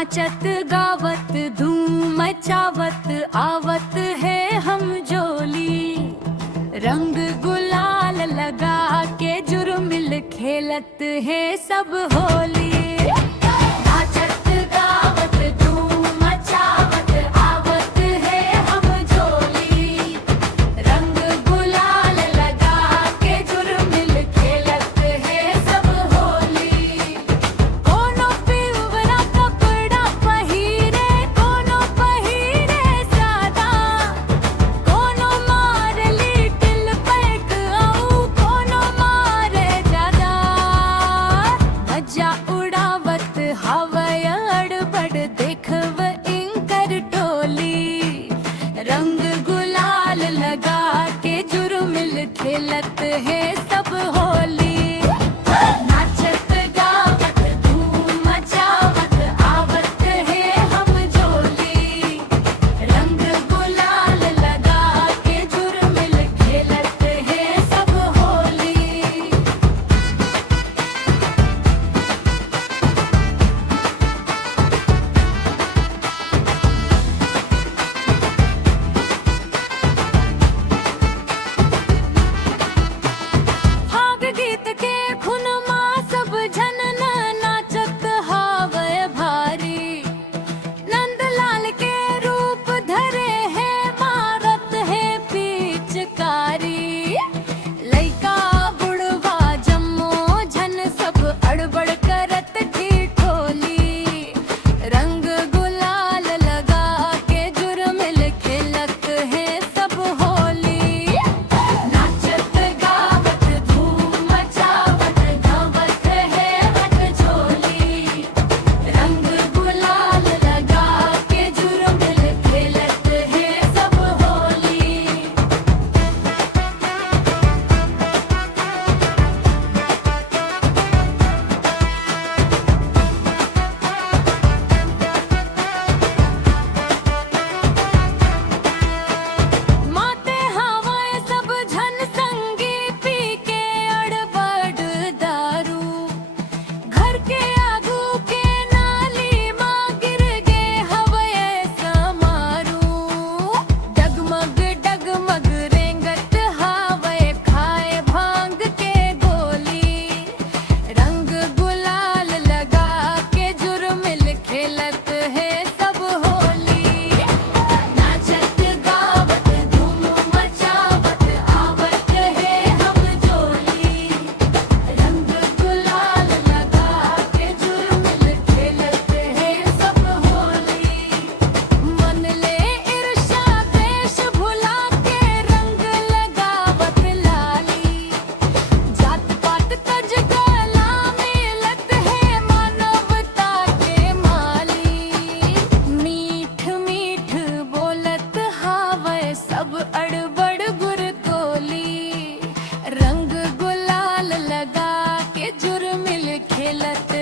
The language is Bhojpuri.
नाचत गावत धूम मचावत आवत है हम जोली। रंग गुलाल लगा के जुर्मिल खेलत है सब होली। नाचत गावत धूम मचावत आवत है हम जोली। रंग गुलाल लगा के जुर्मिल खेलत है सब होली। कोनो पिवरा कपड़ा पहिरे कोनो पहिरे सादा। कोनो मारली टिल पैक आऊ कोनो मारे ज्यादा। मजा उड़ावत हवय अड़बड़ देखव इंकर टोली। रंग गुलाल लगा के जुर्मिल खेलत है सब होली। नाचत गावत धूम मचावत आवत है हम जोली। रंग गुलाल लगा के जुर्मिल खेलत है सब होली। फाग गीत के खुन माँ सब झनन नाचत हावय भारी। नंदलाल के रूप धरे है मारत है पिचकारी। लइका बुढ़वा जम्मो झन सब अड़बड़ करत ठिठोली। रंग गुलाल लगा के जुर्मिल खेलत है सब होली। नाचत गावत धूम मचावत गावत है हट झोली। रंग गुलाल लगा के जुर्मिल खेलत है सब होली। माते हवाएं सब झन संगी पी के अड़बड़ दारू। घर के आगू के नाली माँ गिर गे हवय समारू। डगमग डगमग रेंगत हावय खाए भांग के गोली। रंग गुलाल लगा के जुर्मिल खेलत है सब होली। नाचत गावत धूम मचावत आवत है हम जोली। रंग गुलाल लगा के जुर्मिल खेलत है सब होली। मन ले ईर्ष्या द्वेष भुला के रंग लगावत लाली। जात पात तज गला मिलत है मानवता के माली। मीठ मीठ बोलत हावय सब अड़बड़ गुरतोली। रंग गुलाल लगा के जुर्मिल खेलत